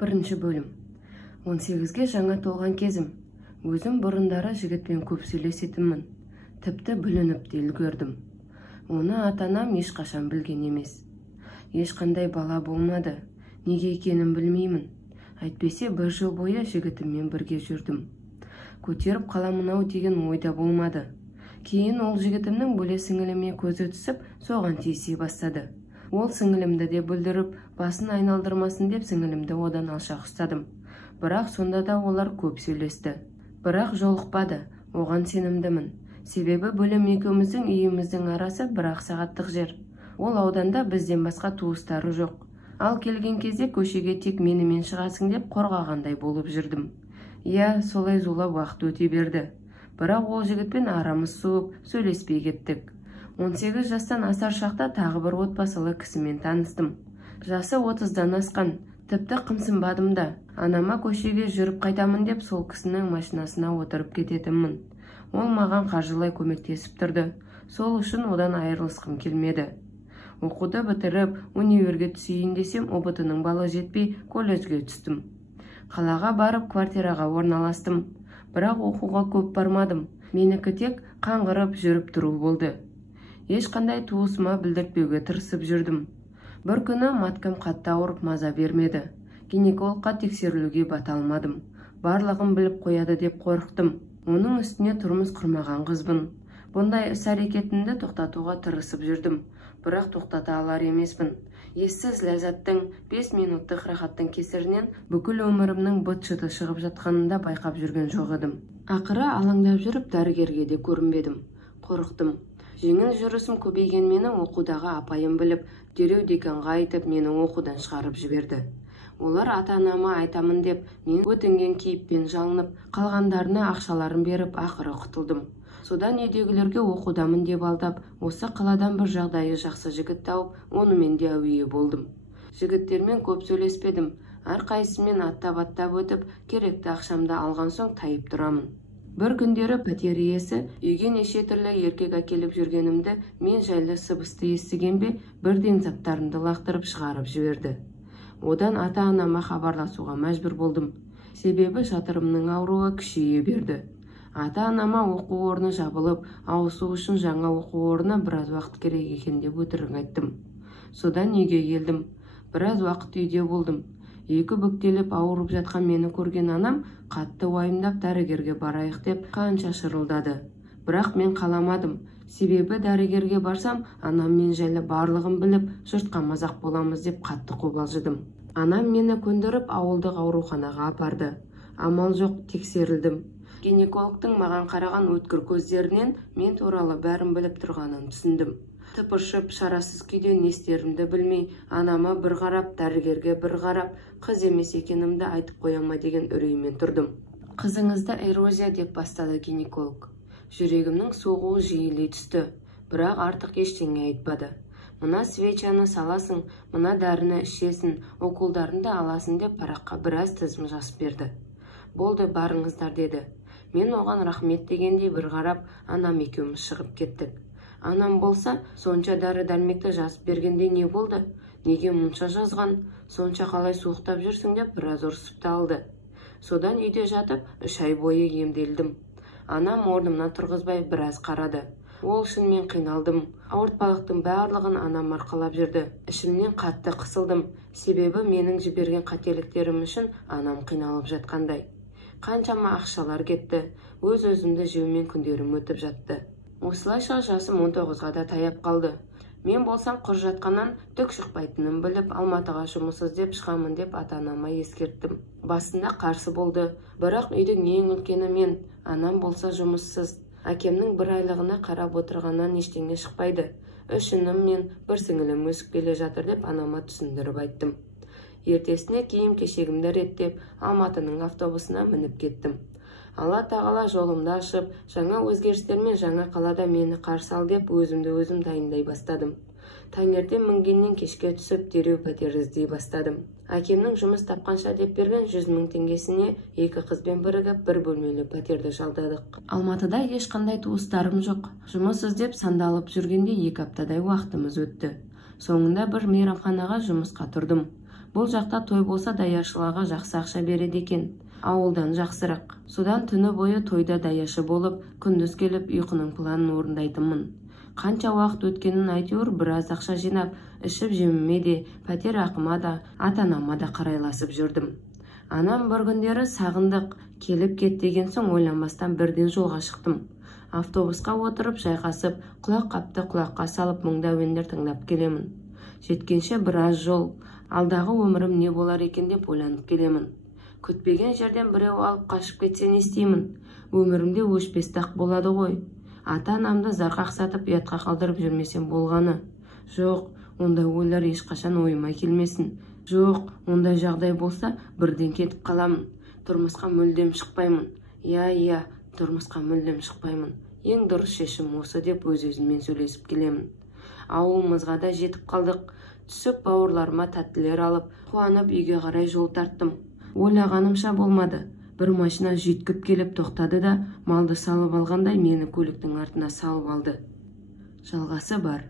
Бірінші бөлім. 18-ге жаңа толған кезім. Өзім бұрындары жігітпен көп сөйлесетінмін. Тіпті бүлініп те үлгердім. Оны ата-анам ешқашан білген емес. Ешқандай бала болмады. Неге екенін білмеймін. Әйтпесе бір жыл бойы жігітіммен бірге жүрдім. Көтеріп қаламын-ау деген ойда болмады. Кейін ол жігітімнің бөле сіңіліме көзі түсіп, соған тиісе бастады. Ол сіңілімді де бүлдіріп, басын айналдырмасын деп сіңілімді одан алшақ ұстадым. Бірақ сонда да олар көп сөйлесті. Бірақ жолықпады, оған сенімдімін. Себебі бөлем екеуміздің үйіміздің арасы бір-ақ сағаттық жер. Ол ауданда бізден басқа туыстары жоқ. Ал келген кезде көшеге тек менімен шығасың деп қорғағандай болып жүрдім. Иә, солай зулап уақыт өте берді. Бірақ ол жігітпен арамыз суып, сөйлеспей кеттік. 18 жастан асар шақта тағы бір отбасылы кісімен таныстым. Жасы 30-дан асқан, тіпті қымсынбадым да. Анама көшеге жүріп қайтамын деп сол кісінің машинасына отырып кететінмін. Ол маған қаржылай көмектесіп тұрды. Сол үшін одан айырылысқым келмеді. Оқуды бітіріп, универге түсейін десем, ұбт-ның балы жетпей, колледжге түстім. Қалаға барып, квартираға орналастым. Бірақ оқуға көп бармадым. Менікі тек қаңғырып жүріп тұру болды. Ешқандай туысыма білдіртпеуге тырысып жүрдім. Бір күні маткам қатты ауырып маза бермеді. Гинекологқа тексерілуге бата алмадым. Барлығын біліп қояды деп қорықтым. Оның үстіне тұрмыс құрмаған қызбын. Бұндай іс-әрекетімді тоқтатуға тырысып жүрдім. Бірақ тоқтата алар емеспін. Ессіз ләззаттың 5 минуттық рахаттың кесірінен бүкіл өмірімнің быт-шыты шығып жатқанында байқап жүрген жоқ едім. Ақыры алаңдап жүріп дәрігерге де көрінбедім. Қорықтым. Жеңіл жүрісім көбейген мені оқудағы апайым біліп, дереу деканға айтып, мені оқудан шығарып жіберді. Олар ата-анама айтамын деп, мен өтінген кейіппен жалынып, қалғандарына ақшаларын беріп, ақыры құтылдым. Содан үйдегілерге оқудамын деп алдап, осы қаладан бір жағдайы жақсы жігіт тауып, онымен де әуейі болдым. Жігіттермен көп сөйлеспедім. Әрқайсымен аттап өтіп, керекті ақшамды алған соң тайып тұрамын. Бір күндері пәтер иесі үйге неше түрлі еркек әкеліп жүргенімді мен жайлы сыбысты естіген бе, бірден заттарымды лақтырып шығарып жіберді. Одан ата-анама хабарласуға мәжбүр болдым. Себебі жатырымның ауруы күшейе берді. Ата-анама оқу орны жабылып, ауысу үшін жаңа оқу орнына біраз уақыт керек екен деп өтірік айттым. Содан үйге келдім. Біраз уақыт үйде болдым. Екі бүктеліп ауырып жатқан мені көрген анам қатты уайымдап дәрігерге барайық деп қанша шырылдады. Бірақ мен қаламадым. Себебі дәрігерге барсам, анам мен жайлы барлығын біліп, жұртқа мазақ боламыз деп қатты қобалжыдым. Анам мені көндіріп ауылдық ауруханаға апарды. Амал жоқ, тексерілдім. Гинекологтың маған қараған өткір көздерінен мен туралы бәрін біліп тұрғанын түсіндім. Тыпыршып, шарасыз күйде не істерімді білмей, анама бір қарап, дәрігерге бір қарап, қыз емес екенімді айтып қояма деген үреймен тұрдым. Қызыңызды эрозия деп бастады гинеколог. Жүрегімнің соғуы жиілей түсті, бірақ артық ештеңе айтпады. Мына свечаны саласың, мына дәріні ішесің, уколдарыңды аласың деп параққа біраз тізім жазып берді. Болды, барыңыздар деді. Мен оған рахмет дегендей бір қарап, анам екеуміз шығып кеттік. Анам болса, сонша дәрі-дәрмекті жазып бергенде не болды? Неге мұнша жазған? Сонша қалай суықтап жүрсің деп біраз ұрсып та алды. Содан үйде жатып, 3 ай бойы емделдім. Анам орнымнан тұрғызбай біраз қарады. Ол үшін мен қиналдым. Ауыртпалықтың барлығын анам арқалап жүрді. Ішімнен қатты қысылдым. Себебі менің жіберген қателіктерім үшін анам қиналып жатқандай. Қаншама ақшалар кетті. Өз-өзімді жеумен күндерім өтіп жатты. Осылайша жасым 19-ға да таяп қалды. Мен болсам құр жатқаннан түк шықпайтынын біліп, Алматыға жұмыс іздеп шығамын деп ата-анама ескерттім. Басында қарсы болды, бірақ үйдің ең үлкені мен, анам болса жұмыссыз. Әкемнің бір айлығына қарап отырғаннан ештеңе шықпайды. 3 інім мен бір сіңілім өсіп келе жатыр деп анама түсіндіріп айттым. Ертесіне киім-кешегімді реттеп, Алматының автобусына мініп кеттім. Алла тағала жолымды ашып, жаңа өзгерістермен жаңа қалада мені қарсы ал деп өзімді өзім дайындай бастадым. Таңертең мінгеннен кешке түсіп, дереу пәтер іздей бастадым. Әкемнің жұмыс тапқанша деп берген 100 000 теңгесіне 2 қызбен бірігіп бір бөлмелі пәтерді жалдадық. Алматыда ешқандай туыстарым жоқ. Жұмыс іздеп сандалып жүргенде 2 аптадай уақытымыз өтті. Соңында бір мейрамханаға жұмысқа тұрдым. Бұл жақта той болса даяшыларға жақсы ақша береді екен. Ауылдан жақсырақ. Содан түні бойы тойда даяшы болып, күндіз келіп ұйқының планын орындайтынмын. Қанша уақыт өткенін әйтеуір біраз ақша жинап, ішіп жеміме де, пәтер ақыма да, ата-анама да қарайласып жүрдім. Анам бір күндері сағындық, келіп кет деген соң ойланбастан бірден жолға шықтым. Автобусқа отырып жайғасып, құлақ қапты құлаққа салып мұңды әуендер тыңдап келемін. Жеткенше біраз жол, алдағы өмірім не болар екен деп ойланып келемін. Күтпеген жерден біреу алып қашып кетсе не істеймін? Өмірімде өшпестақ болады ғой. Ата-анамды зарға қақсатып ұятқа қалдырып жүрмесем болғаны. Жоқ, ондай ойлар ешқашан ойыма келмесін. Жоқ, ондай жағдай болса, бірден кетіп қаламын. Тұрмысқа мүлдем шықпаймын. Иә, тұрмысқа мүлдем шықпаймын. Ең дұрыс шешім осы деп өз-өзіммен сөйлесіп келемін. Ауылымызға да жетіп қалдық. Түсіп бауырларыма тәттілер алып, қуанып үйге қарай жол тарттым. Ойлағанымша болмады. Бір машина жүйткіп келіп тоқтады да, малды салып алғандай мені көліктің артына салып алды. Жалғасы бар.